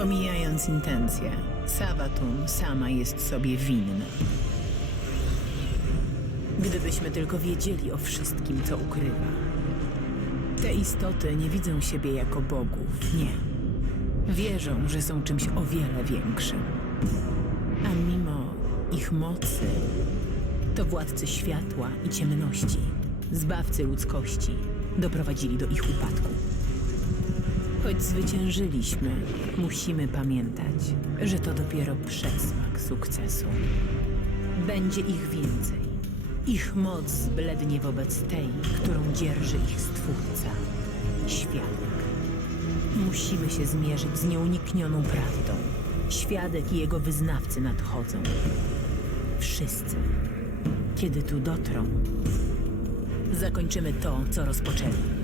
Pomijając intencje, Sabatum sama jest sobie winna. Gdybyśmy tylko wiedzieli o wszystkim, co ukrywa. Te istoty nie widzą siebie jako bogów, nie. Wierzą, że są czymś o wiele większym. A mimo ich mocy, to władcy światła i ciemności, zbawcy ludzkości, doprowadzili do ich upadku. Choć zwyciężyliśmy, musimy pamiętać, że to dopiero przedsmak sukcesu. Będzie ich więcej. Ich moc zblednie wobec tej, którą dzierży ich Stwórca świadek. Musimy się zmierzyć z nieuniknioną prawdą. Świadek i jego wyznawcy nadchodzą. Wszyscy. Kiedy tu dotrą, zakończymy to, co rozpoczęli.